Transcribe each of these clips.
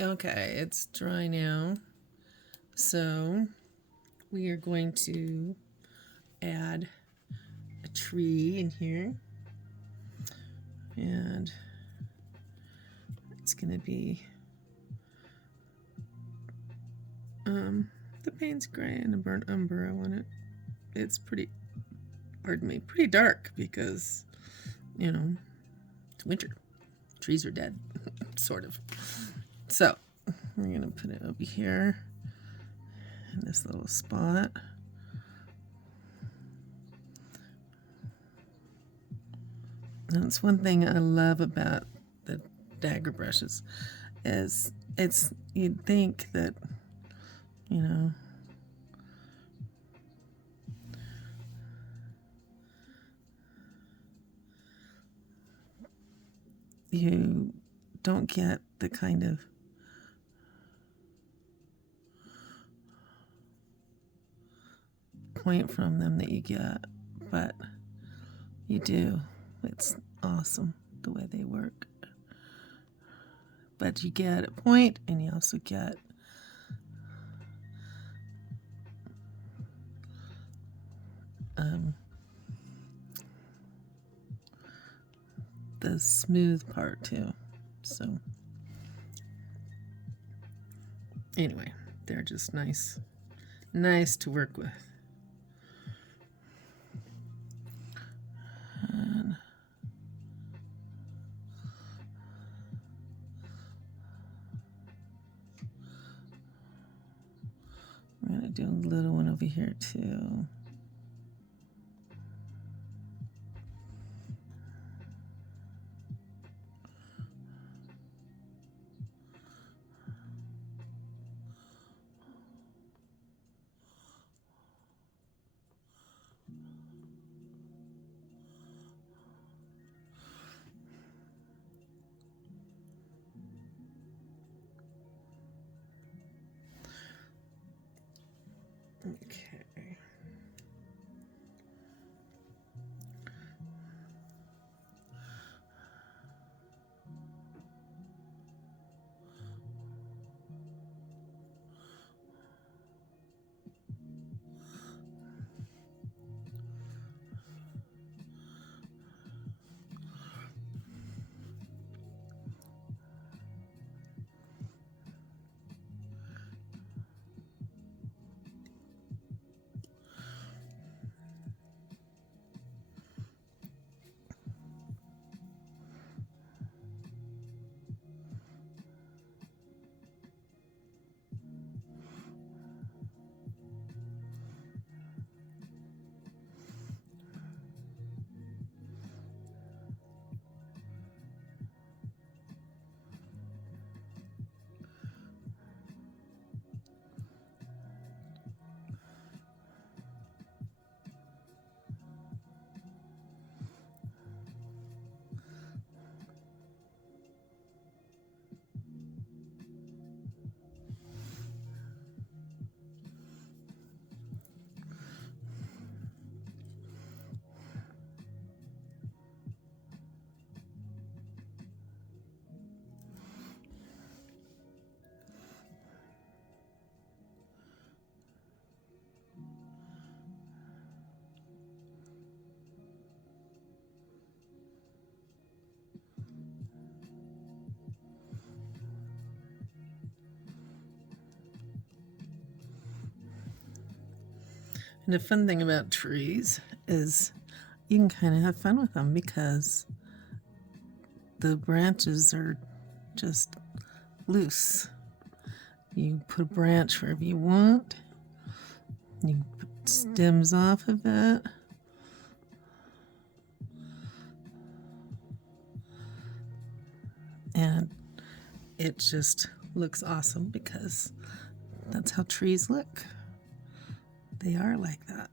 Okay, it's dry now. So we are going to add a tree in here. And it's going to be the paint's gray and a burnt umber. I want it. It's pretty, pardon me, pretty dark because, you know, it's winter. Trees are dead, sort of. So we're going to put it over here in this little spot. That's one thing I love about the dagger brushes is you'd think that, you know, you don't get the kind of point from them that you get, but you do. It's awesome the way they work. But you get a point and you also get the smooth part too. So anyway, they're just nice to work with. And I'm going to do a little one over here too. Okay. And the fun thing about trees is you can kind of have fun with them because the branches are just loose. You put a branch wherever you want. You can put stems off of it. And it just looks awesome because that's how trees look. They are like that.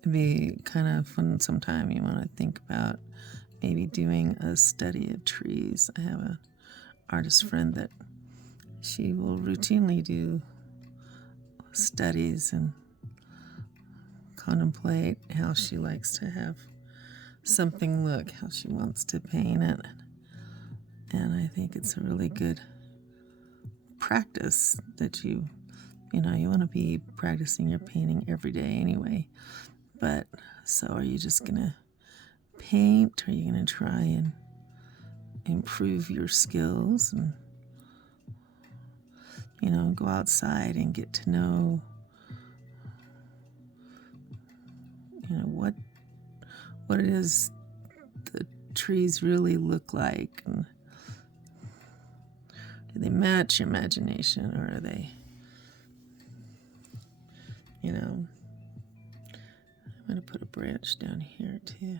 it'd be kind of fun sometime. You want to think about maybe doing a study of trees. I have an artist friend that she will routinely do studies and contemplate how she likes to have something look, how she wants to paint it. And I think it's a really good practice that you want to be practicing your painting every day anyway. But so are you just going to paint? Or are you going to try and improve your skills and, go outside and get to know, what it is the trees really look like, and do they match your imagination, or are they, I'm going to put a branch down here too.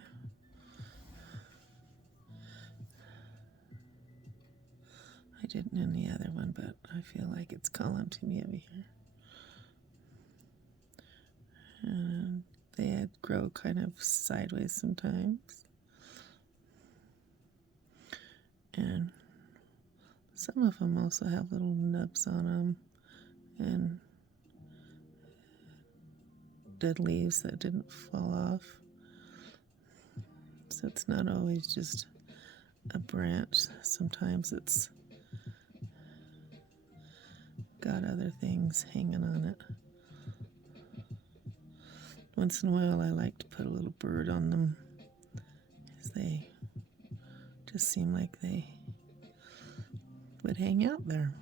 I didn't in the other one, but I feel like it's calling to me over here. And they grow kind of sideways sometimes. And some of them also have little nubs on them and dead leaves that didn't fall off. So it's not always just a branch. Sometimes it's got other things hanging on it. Once in a while I like to put a little bird on them, because they just seem like they would hang out there.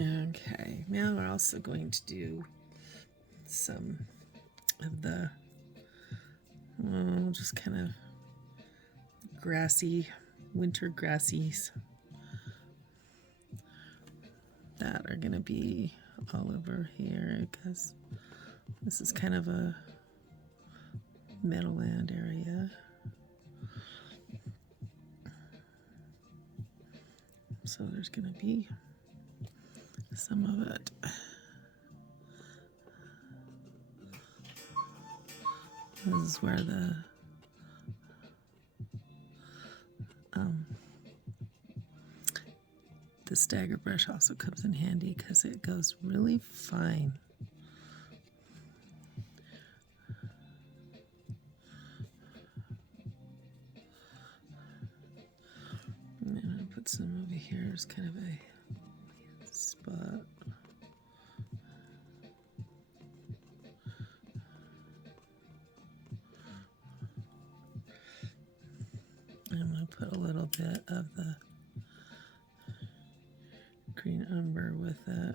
Okay, now we're also going to do some of the just kind of winter grassies that are going to be all over here, because this is kind of a meadowland area. So there's going to be some of it. This is where the stagger brush also comes in handy, because it goes really fine. And I'm going to put some over here as kind of a spot. I'm going to put a little bit of the green umber with it.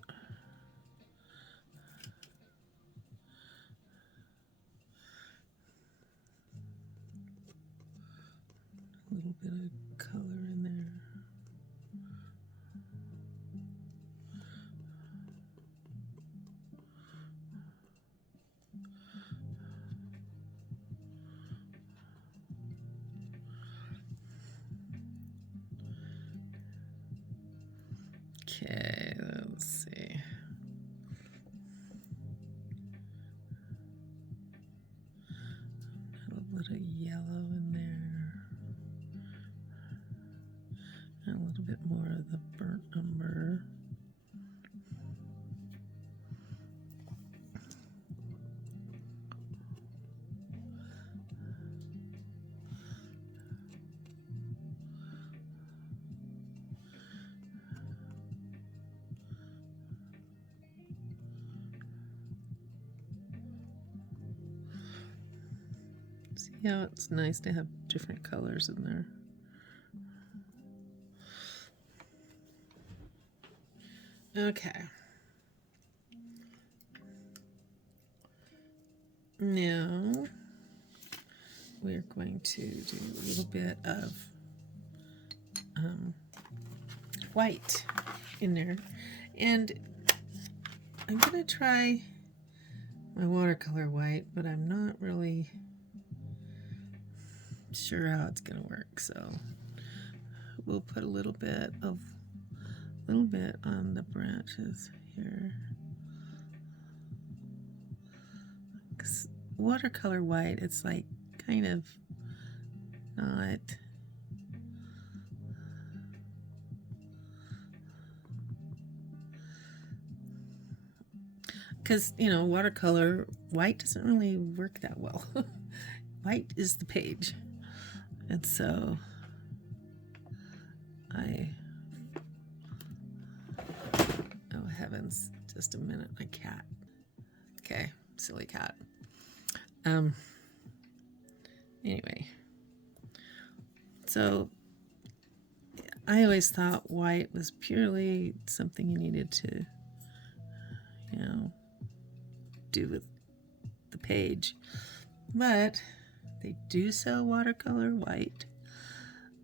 A little bit of color in there. Okay, let's see. A little bit of yellow in there. And a little bit more of the burnt umber. See how it's nice to have different colors in there. Okay. Now we're going to do a little bit of white in there. And I'm going to try my watercolor white, but I'm not really sure how it's going to work. So we'll put a little bit on the branches here. 'Cause watercolor white, it's like kind of not. Because, you know, watercolor white doesn't really work that well. White is the page. And so oh heavens, just a minute, my cat. Okay, silly cat. Anyway, so I always thought white was purely something you needed to, you know, do with the page, but they do sell watercolor white,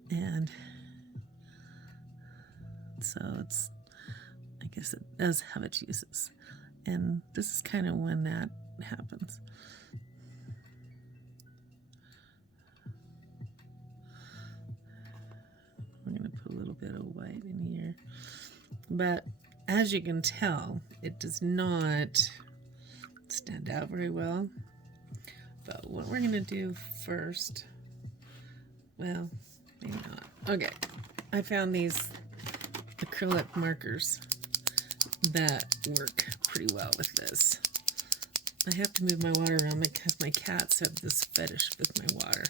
and so it's, I guess it does have its uses, and this is kind of when that happens. I'm going to put a little bit of white in here, but as you can tell, it does not stand out very well. But what we're going to do first, well, maybe not. Okay, I found these acrylic markers that work pretty well with this. I have to move my water around because my cats have this fetish with my water.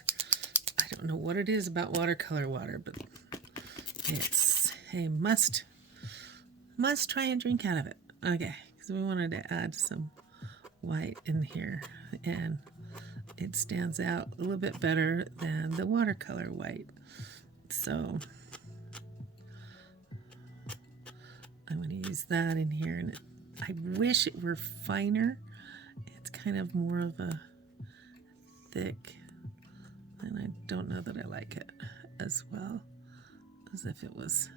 I don't know what it is about watercolor water, but it's a must try and drink out of it. Okay, because we wanted to add some white in here, and it stands out a little bit better than the watercolor white. So I'm going to use that in here, and I wish it were finer. It's kind of more of a thick, and I don't know that I like it as well as if it was.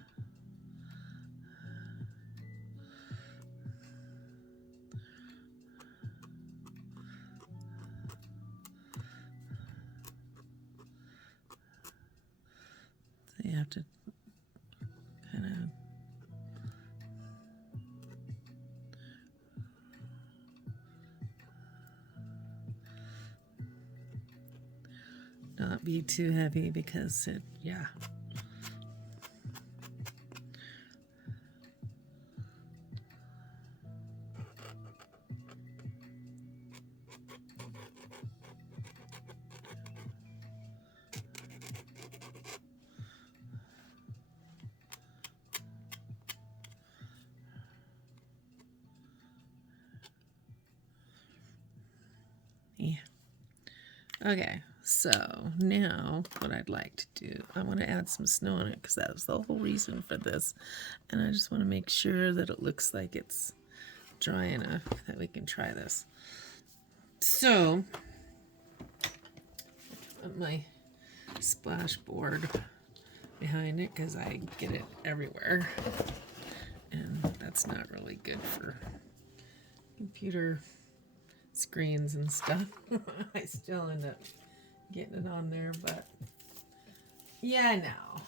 So you have to kind of not be too heavy because it, yeah. Yeah. Okay, so now what I'd like to do, I want to add some snow on it because that was the whole reason for this. And I just want to make sure that it looks like it's dry enough that we can try this. So, put my splash board behind it because I get it everywhere. And that's not really good for computer screens and stuff. I still end up getting it on there, but yeah, now.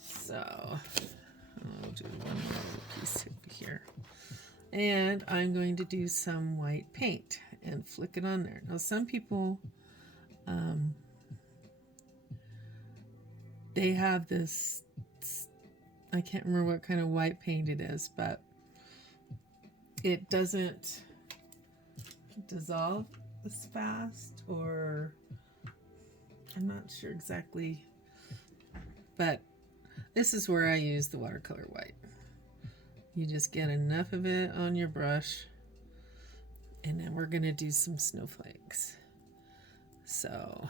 So I'll do one more piece over here. And I'm going to do some white paint and flick it on there. Now some people, they have this, I can't remember what kind of white paint it is, but it doesn't dissolve as fast, or I'm not sure exactly, but this is where I use the watercolor white. You just get enough of it on your brush, and then we're going to do some snowflakes. So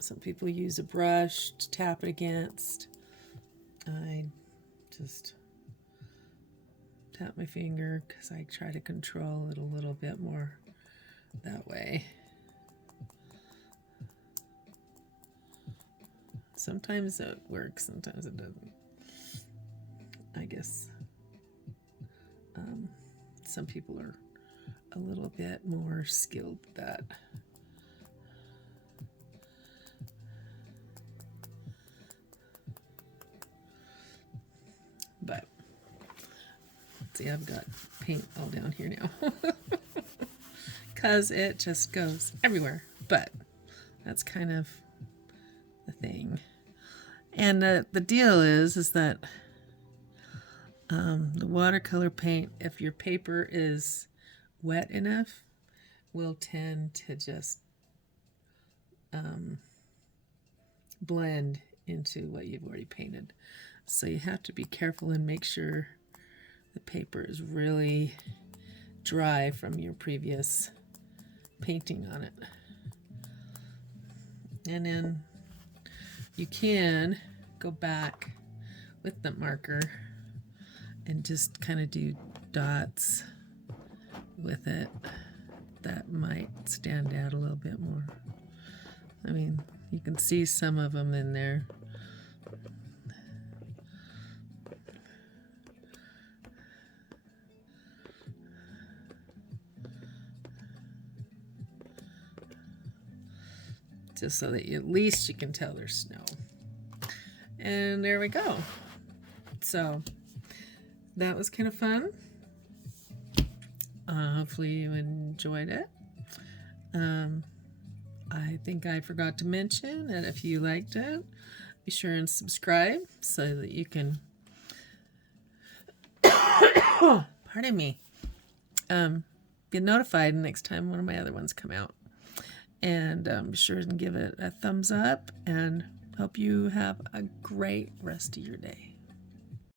some people use a brush to tap it against. I just tap my finger because I try to control it a little bit more that way. Sometimes it works, sometimes it doesn't. I guess some people are a little bit more skilled with that. See, I've got paint all down here now. Because it just goes everywhere. But that's kind of the thing. And the deal is that the watercolor paint, if your paper is wet enough, will tend to just blend into what you've already painted. So you have to be careful and make sure the paper is really dry from your previous painting on it. And then you can go back with the marker and just kind of do dots with it that might stand out a little bit more. I mean, you can see some of them in there. Just so that at least you can tell there's snow. And there we go. So that was kind of fun. Hopefully you enjoyed it. I think I forgot to mention that if you liked it, be sure and subscribe so that you can pardon me, get notified next time one of my other ones come out. And be sure and give it a thumbs up, and hope you have a great rest of your day.